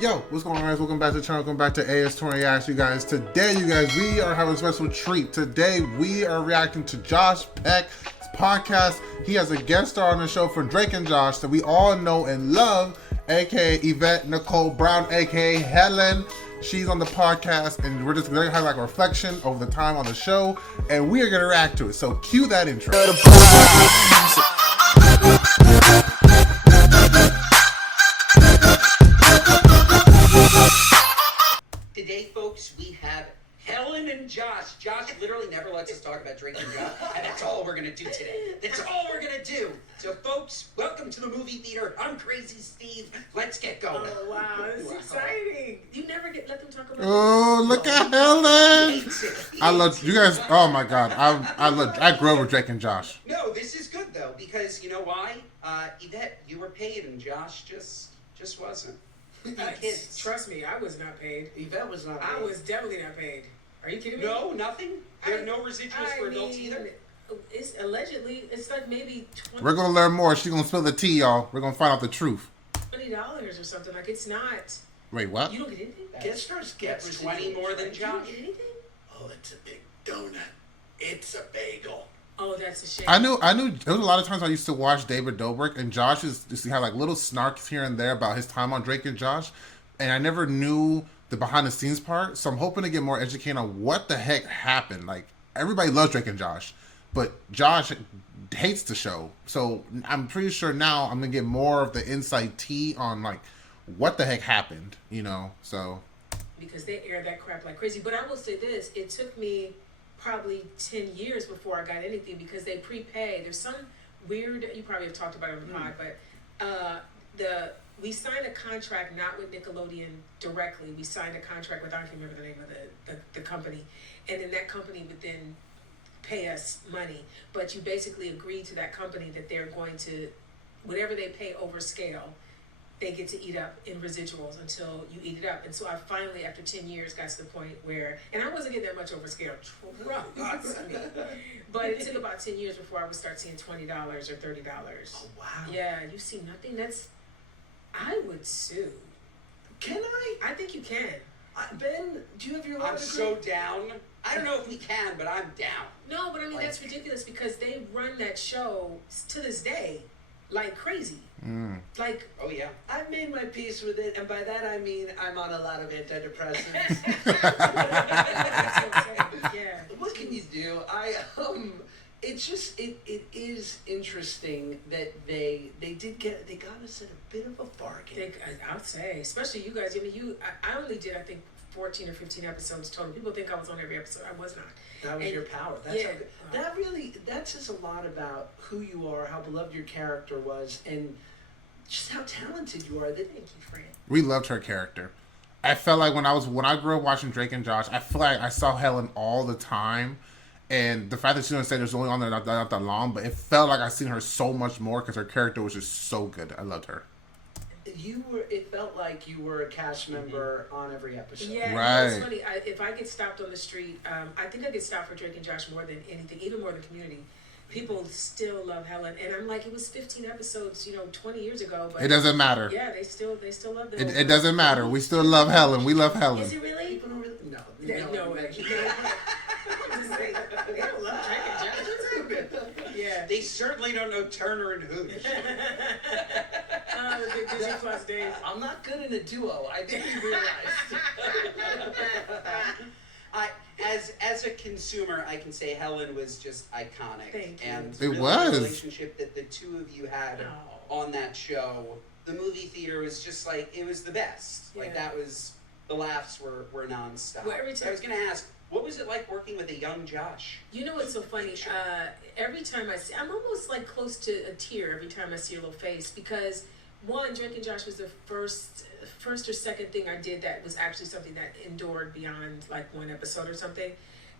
Yo, what's going on, guys? Welcome back to the channel. Welcome back to AS20 Reacts, you guys. Today, you guys, we are having a special treat. Today, we are reacting to Josh Peck's podcast. He has a guest star on the show for Drake and Josh that we all know and love, aka Yvette Nicole Brown, aka Helen. She's on the podcast, and we're just gonna have like a reflection over the time on the show, and we are gonna react to it. So, cue that intro. Today, folks, we have Helen and Josh. Josh literally never lets us talk about Drake and Josh, and that's all we're going to do today. That's all we're going to do. So, folks, welcome to the movie theater. I'm Crazy Steve. Let's get going. Oh, wow. This is exciting. You never let them talk about Oh, look at Helen. I love you guys. Oh, my God. I grew up with Drake and Josh. No, this is good, though, because you know why? Yvette, you were paid, and Josh just wasn't. Kids. Trust me, I was not paid. Yvette was not paid. I was definitely not paid. Are you kidding me? No, nothing? There are no residuals for adults either? It's allegedly, it's like maybe $20. We're going to learn more. She's going to spill the tea, y'all. We're going to find out the truth. $20 or something. Like, it's not. Wait, what? You don't get anything? Guest stars get 20 more than You don't Josh. get anything? Oh, it's a big donut. It's a bagel. Oh, that's a shame. I knew there was a lot of times I used to watch David Dobrik, and Josh used to have like little snarks here and there about his time on Drake and Josh, and I never knew the behind the scenes part. So I'm hoping to get more educated on what the heck happened. Like, everybody loves Drake and Josh, but Josh hates the show. So I'm pretty sure now I'm gonna get more of the inside tea on like what the heck happened, you know. So Because they air that crap like crazy. But I will say this, it took me probably 10 years before I got anything because they prepay. There's some weird, you probably have talked about it on the pod, but we signed a contract not with Nickelodeon directly. We signed a contract with, I can't remember the name of the company. And then that company would then pay us money. But you basically agree to that company that they're going to, whatever they pay over scale, they get to eat up in residuals until you eat it up. And so I finally, after 10 years, got to the point where, and I wasn't getting that much over scale, trust me. But it took about 10 years before I would start seeing $20 or $30. Oh, wow. Yeah, you see nothing? I would sue. Can I? I think you can. Ben, do you have your law I'm degree? so down. I don't know if we can, but I'm down. No, but I mean, that's ridiculous because they run that show to this day like crazy. Like, Oh, yeah. I've made my peace with it, and by that I mean I'm on a lot of antidepressants. that's what I'm saying. Yeah. What can you do? It's just it is interesting that they got us at a bit of a bargain. I'd say, especially you guys. I mean, I only did, I think, 14 or 15 episodes total. People think I was on every episode. I was not. That was And- your power. That's yeah. that says a lot about who you are, how beloved your character was, and just how talented you are. Thank you, Fran. we loved her character. I felt like when I grew up watching Drake and Josh, I feel like I saw Helen all the time. And the fact that she didn't say there's only on there not that long, but it felt like I seen her so much more because her character was just so good. I loved her. It felt like you were a cast member on every episode. Yeah, Right. it's funny. If I get stopped on the street, I think I get stopped for Drake and Josh more than anything, even more than Community. People still love Helen, and I'm like, it was 15 episodes, 20 years ago. But It doesn't matter. yeah, they still love the. It doesn't matter. We still love Helen. We love Helen. Is it really? People don't really no. No, way. They don't love Drake and Josh. Yeah. They certainly don't know Turner and Hooch. The Disney Plus days. I'm not good in a duo. I think you realized. As a consumer, I can say Helen was just iconic. Thank you. And It really was. the relationship that the two of you had Oh. on that show. The movie theater was just like, it was the best. Like, Yeah. that was, the laughs were nonstop. Well, every time- I was going to ask, what was it like working with a young Josh? You know what's so funny? Every time I see, I'm almost like close to a tear every time I see your little face because one, Drake and Josh was the first or second thing I did that was actually something that endured beyond like one episode or something.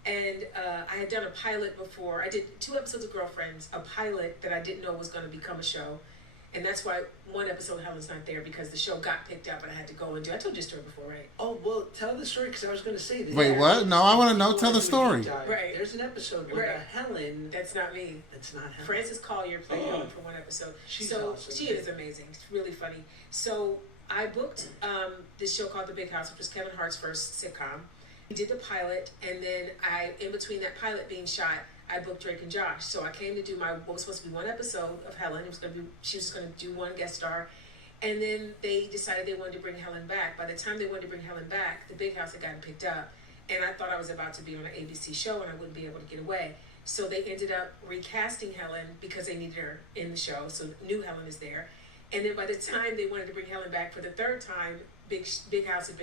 And I had done a pilot before. I did 2 episodes of Girlfriends, a pilot that I didn't know was going to become a show. And that's why one episode Helen's not there because the show got picked up and I had to go and do. I told you a story before, right? Oh well, tell the story because I was going to say that. Wait, what? No, I want to know. Tell the story. Right. There's an episode where Right. Helen. That's not me. That's not Helen. Frances Collier played Helen for one episode. She's so awesome. she is amazing. It's really funny. So I booked this show called The Big House, which was Kevin Hart's first sitcom. We did the pilot, and then in between that pilot being shot, I booked Drake and Josh. So I came to do what was supposed to be one episode of Helen. She was going to do one guest star. And then they decided they wanted to bring Helen back. By the time they wanted to bring Helen back, The Big House had gotten picked up. And I thought I was about to be on an ABC show and I wouldn't be able to get away. So they ended up recasting Helen because they needed her in the show. So new Helen is there. And then by the time they wanted to bring Helen back for the third time, Big House had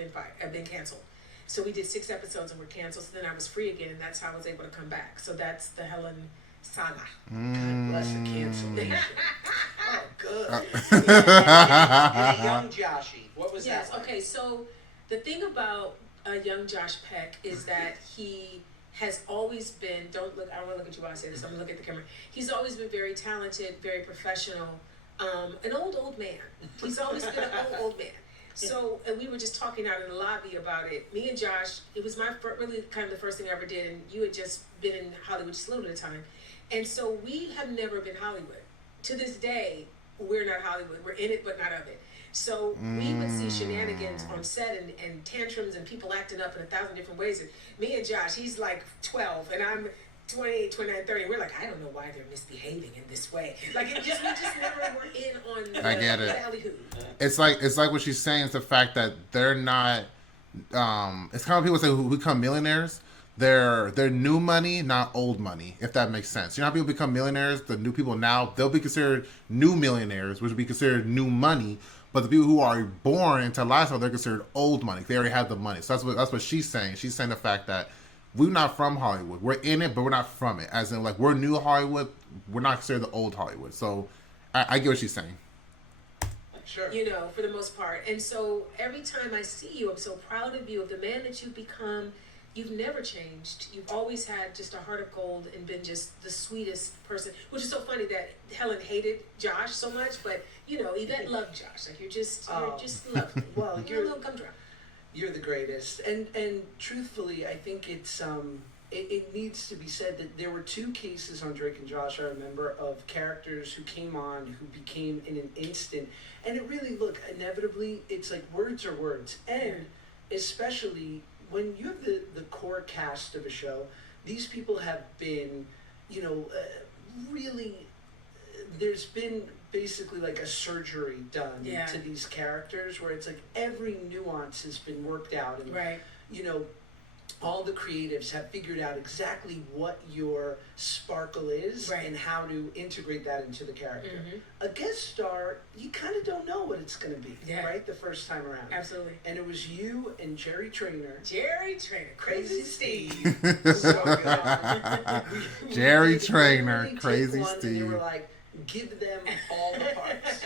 been canceled. So we did 6 episodes and were canceled. So then I was free again, and that's how I was able to come back. So that's the Helen saga. God bless the cancellation. Oh, good. And a young Joshy. What was Yes. that like? Okay. So the thing about young Josh Peck is that he has always been. I don't want to look at you while I say this. I'm gonna look at the camera. He's always been very talented, very professional. An old man. He's always been an old man. So, and we were just talking out in the lobby about it. Me and Josh, it was really kind of the first thing I ever did, and you had just been in Hollywood just a little bit of time. And so we have never been Hollywood. To this day, we're not Hollywood. We're in it, but not of it. So we would see shenanigans on set and tantrums and people acting up in 1,000 different ways. And me and Josh, he's like 12, and I'm 28, 29, 30. We're like, I don't know why they're misbehaving in this way. Like, we just never were in on the I get it. ballyhoo. It's like what she's saying is the fact that they're not. It's kind of people say who become millionaires. They're new money, not old money. If that makes sense. You know how people become millionaires. The new people now they'll be considered new millionaires, which would be considered new money. But the people who are born into lifestyle, they're considered old money. They already have the money. So that's what she's saying. She's saying the fact that we're not from Hollywood. We're in it, but we're not from it. As in, like, we're new Hollywood. We're not considered the old Hollywood. So I get what she's saying. Sure. You know, for the most part. And so every time I see you, I'm so proud of you, of the man that you've become. You've never changed. You've always had just a heart of gold and been just the sweetest person. Which is so funny that Helen hated Josh so much, but, you know, Yvette loved Josh. Like, you're just lovely. Well, you're a little gumdrop. You're the greatest, and truthfully, I think it's it needs to be said that there were 2 cases on Drake and Josh I remember of characters who came on who became in an instant, and it really inevitably it's like words are words, and especially when you have the core cast of a show, these people have been, really. There's been basically like a surgery done to these characters where it's like every nuance has been worked out, and Right. All the creatives have figured out exactly what your sparkle is and how to integrate that into the character. Mm-hmm. A guest star, you kind of don't know what it's going to be, right? The first time around. Absolutely. And it was you and Jerry Trainer. Crazy Steve. So good. Jerry They Trainer, literally Crazy take one and they Steve. were like, give them all the parts.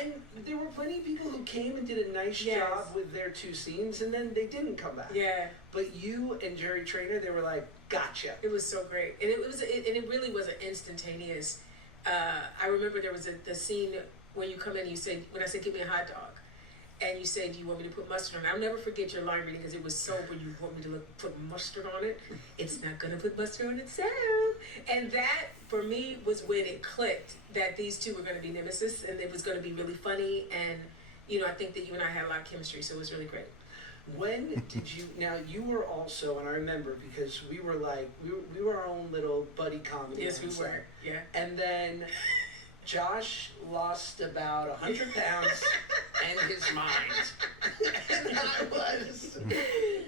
And there were plenty of people who came and did a nice job with their 2 scenes, and then they didn't come back. Yeah. But you and Jerry Trainer, they were like, gotcha. It was so great, and it really was an instantaneous. I remember there was the scene when you come in and you say, when I said, give me a hot dog, and you say, do you want me to put mustard on it? I'll never forget your line reading because it was so, when you want me to put mustard on it, it's not going to put mustard on itself. And that, for me, was when it clicked that these 2 were going to be nemesis, and it was going to be really funny, and, I think that you and I had a lot of chemistry, so it was really great. When did you, now you were also, and I remember because we were like, we were our own little buddy comedy. Yes, we on were, set. yeah. And then Josh lost about 100 pounds and his mind. And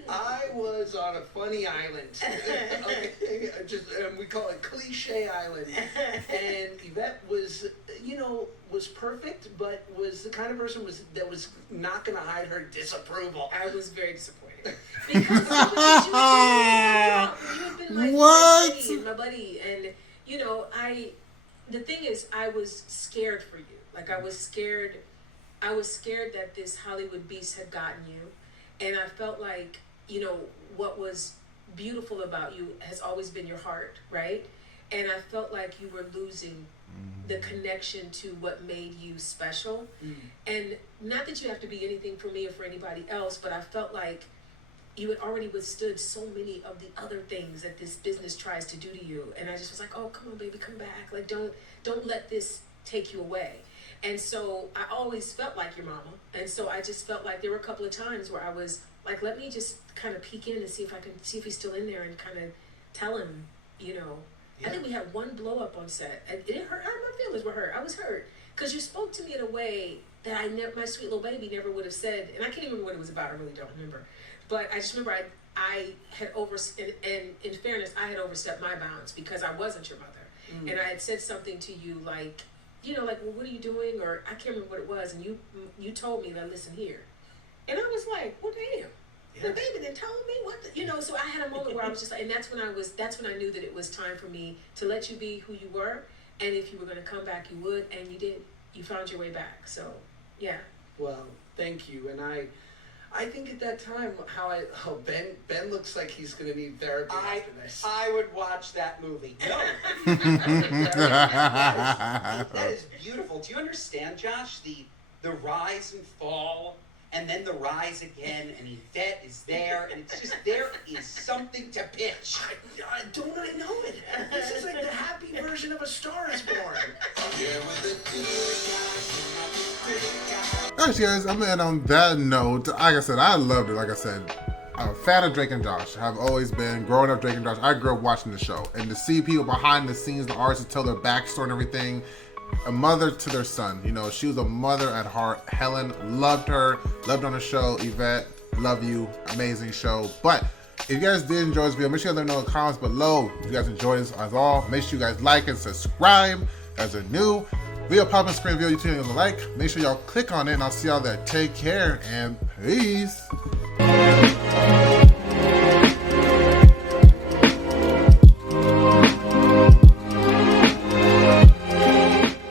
I was on a funny island. Okay, we call it Cliche Island. And Yvette was, was perfect, but was the kind of person that was not going to hide her disapproval. I was very disappointed because you had been like What? my buddy, and the thing is, I was scared for you. Like, I was scared that this Hollywood beast had gotten you, and I felt like what was beautiful about you has always been your heart, right? And I felt like you were losing the connection to what made you special. And not that you have to be anything for me or for anybody else, but I felt like you had already withstood so many of the other things that this business tries to do to you. And I just was like, oh, come on, baby, come back. Like, don't let this take you away. And so I always felt like your mama. And so I just felt like there were a couple of times where I was like, let me just kind of peek in and see if I can see if he's still in there and kind of tell him, you know. I think we had one blow up on set, and it hurt. My feelings were hurt. I was hurt because you spoke to me in a way that I never, my sweet little baby never would have said, and I can't even remember what it was about. I really don't remember, but I just remember I had and in fairness, I had overstepped my bounds because I wasn't your mother, and I had said something to you like, you know, like, well, what are you doing? Or I can't remember what it was, and you told me that, listen here, and I was like, well, damn. The baby then told me what you know, so I had a moment where I was just like, and that's when I knew that it was time for me to let you be who you were, and if you were going to come back, you would, and you did. You found your way back. So, yeah. Well, thank you. And I think at that time, Ben looks like he's going to need therapy after this. I would watch that movie. No. that is beautiful. Do you understand, Josh? The rise and fall, and then the rise again, and Yvette is there, and it's just, there is something to pitch. Don't I know it? This is like the happy version of A Star Is Born. Alright, guys, I'm gonna end on that note. Like I said, I loved it. Like I said, I'm a fan of Drake and Josh. I've always been. Growing up, Drake and Josh, I grew up watching the show. And to see people behind the scenes, the artists tell their backstory and everything, a mother to their son. You know, she was a mother at heart. Helen loved her, loved on the show. Yvette, love you, amazing show. But if you guys did enjoy this video, make sure you let me know in the comments below. If you guys enjoyed this as all, make sure you guys like and subscribe as a new video pop on screen video you tune in to like. Make sure y'all click on it, and I'll see y'all there. Take care and peace.